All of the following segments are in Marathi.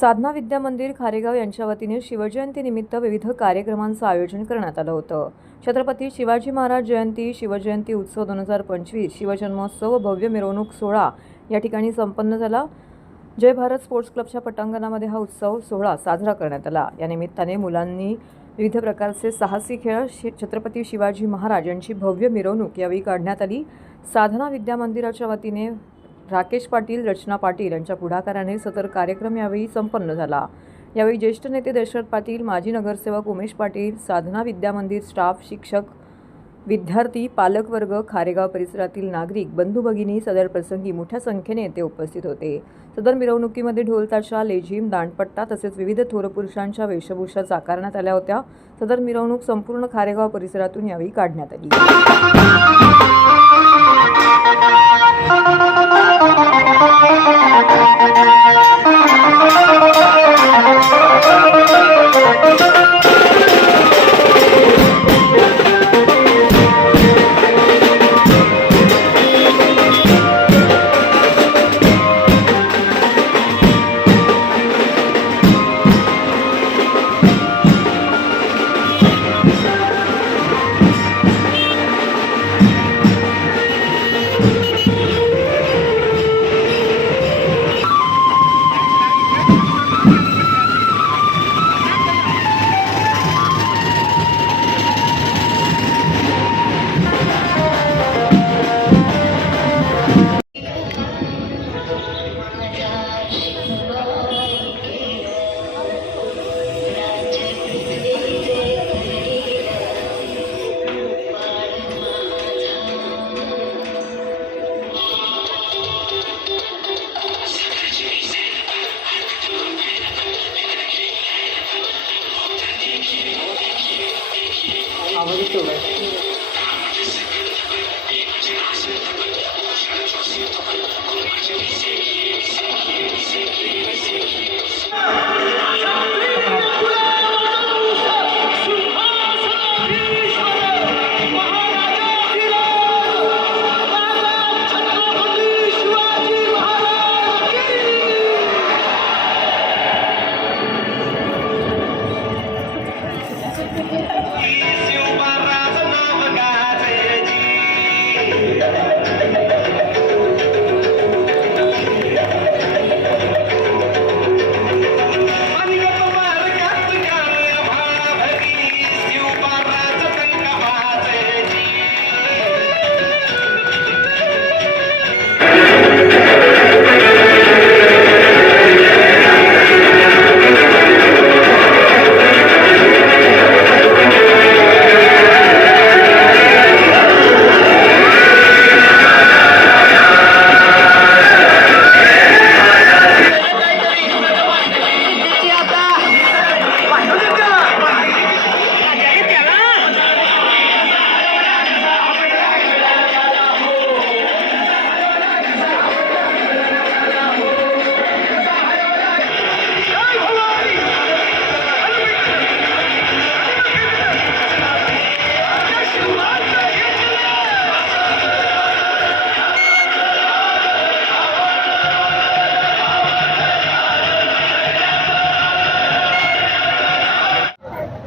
साधना विद्या मंदिर खारेगाव यांच्या वतीने शिवजयंतीनिमित्त विविध कार्यक्रमांचं आयोजन करण्यात आलं होतं। छत्रपती शिवाजी महाराज जयंती, शिवजयंती उत्सव 2025, शिवजन्मोत्सव भव्य मिरवणूक सोहळा या ठिकाणी संपन्न झाला। जय भारत स्पोर्ट्स क्लबच्या पटांगणामध्ये हा उत्सव सोहळा साजरा करण्यात आला। या निमित्ताने मुलांनी विविध प्रकारचे साहसी खेळ, छत्रपती शिवाजी महाराज यांची भव्य मिरवणूक यावेळी काढण्यात आली। साधना विद्या मंदिराच्या वतीने राकेश पाटील, रचना पाटील यांच्या पुढाकाराने सदर कार्यक्रम यावेळी संपन्न झाला। यावेळी ज्येष्ठ नेते दशरथ पाटील, माजी नगरसेवक उमेश पाटील, साधना विद्या मंदिर स्टाफ, शिक्षक, विद्यार्थी, पालकवर्ग, खारेगाव परिसरातील नागरिक, बंधू भगिनी सदर प्रसंगी मोठ्या संख्येने येथे उपस्थित होते। सदर मिरवणुकीमध्ये ढोल ताशा, लेझीम, दांडपट्टा तसेच विविध थोर पुरुषांच्या वेशभूषा साकारण्यात आल्या होत्या। सदर मिरवणूक संपूर्ण खारेगाव परिसरातून यावेळी काढण्यात आली।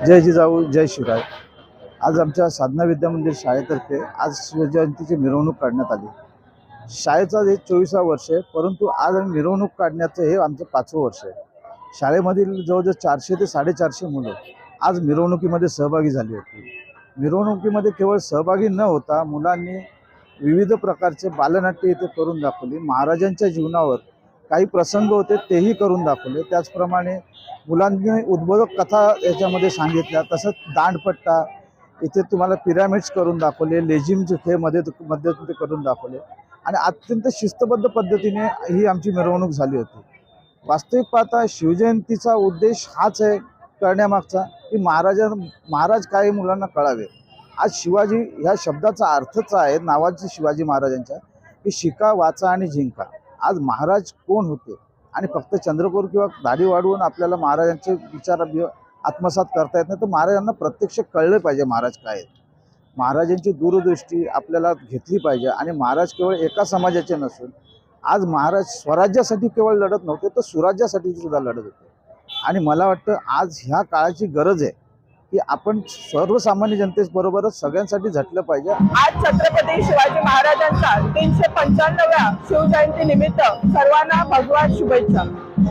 जय जिजाऊ, जय शिवराय। आज आमच्या साधना विद्या मंदिर शाळेतर्फे आज शिवजयंतीची मिरवणूक काढण्यात आली। शाळेचा हे 24वा वर्ष आहे, परंतु आज आम्ही मिरवणूक काढण्याचं हे आमचं 5वं वर्ष आहे। शाळेमधील जवळजवळ 400 ते 450 मुलं आज मिरवणुकीमध्ये सहभागी झाली होती। मिरवणुकीमध्ये केवळ सहभागी न होता मुलांनी विविध प्रकारचे बालनाट्य इथे करून दाखवली। महाराजांच्या जीवनावर काही प्रसंग होते तेही करून दाखवले। त्याचप्रमाणे मुलांनी उद्बोधक कथा याच्यामध्ये सांगितल्या। तसंच दांडपट्टा इथे तुम्हाला पिरॅमिड्स करून दाखवले, लेझिमचे खेळ मध्ये करून दाखवले आणि अत्यंत शिस्तबद्ध पद्धतीने ही आमची मिरवणूक झाली होती। वास्तविक पाहता शिवजयंतीचा उद्देश हाच आहे करण्यामागचा की महाराज काय मुलांना कळावे। आज शिवाजी ह्या शब्दाचा अर्थच आहे नावाची शिवाजी महाराजांच्या की शिका, वाचा आणि जिंका। आज महाराज कोण होते आणि फक्त चंद्रकोर किंवा दाढी वाढवून आपल्याला महाराजांचे विचार आत्मसात करता येत नाही, तर महाराजांना प्रत्यक्ष कळले पाहिजे महाराज काय आहेत। महाराजांची दूरदृष्टी आपल्याला घेतली पाहिजे आणि महाराज केवळ एका समाजाचे नसून आज महाराज स्वराज्यासाठी केवळ लढत नव्हते तर सुराज्यासाठी सुद्धा लढत होते. आणि मला वाटतं आज ह्या काळाची गरज आहे की आपण सर्वसामान्य जनतेबरोबरच सगळ्यांसाठी झटलं पाहिजे. आज छत्रपती शिवाजी महाराजांच्या 395व्या शिवजयंती निमित्त सर्वांना भगवान शुभेच्छा.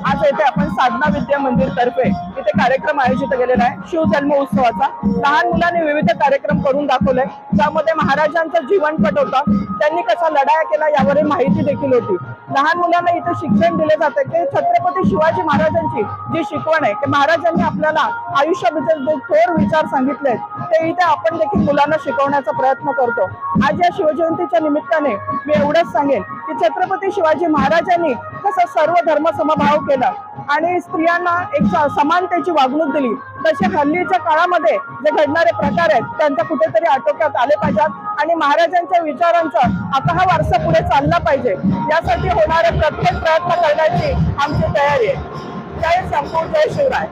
आज येथे आपण साधना विद्या मंदिर तर्फे इथे कार्यक्रम आयोजित केलेला आहे शिवजन्म उत्सवाचा. लहान मुलांनी विविध कार्यक्रम करून दाखवले, त्यामध्ये महाराजांचा जीवनपट होता, त्यांनी कसा लढाया केला यावर माहिती देखील होती. लहान मुलांना इथे शिक्षण दिले जाते की छत्रपती शिवाजी महाराजांची जी शिकवण आहे की महाराजांनी आपल्याला आयुष्याबद्दल जे थोर विचार सांगितले ते इथे आपण देखील मुलांना शिकवण्याचा प्रयत्न करतो. आज या शिवजयंतीच्या निमित्ताने मी एवढंच सांगेन की छत्रपती शिवाजी महाराजांनी कसं सर्व धर्म समभाव केला आणि स्त्रियांना एक समानतेची वागणूक दिली, तसे हल्लीच्या काळामध्ये जे घडणारे प्रकार आहेत त्यांच्या कुठेतरी आटोक्यात आले पाहिजेत आणि महाराजांच्या विचारांचा आता हा वारसा पुढे चालला पाहिजे. यासाठी होणारे प्रत्येक प्रयत्न करण्याची आमची तयारी आहे. जय शंभू, जय शिवराय.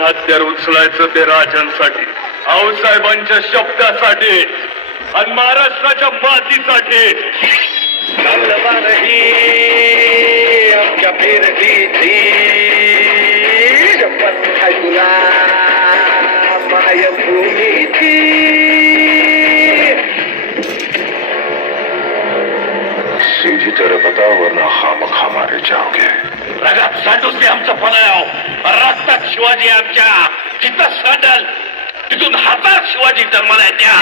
आपण हत्यार उचलायचं ते राजांसाठी, आऊसाहेबांच्या शब्दासाठी आणि महाराष्ट्राच्या मातीसाठी. आमच्या पेरलीची शपथ आहे तुला मायभूमीची. सीधी तरह बताओ वरना खामख हमारे जाओगे. रगात सांडूच दे आमचं फनाव, रक्तात शिवाजी आमच्या. जिथं सांडल तिथून हजार शिवाजी जन्माला येत्या.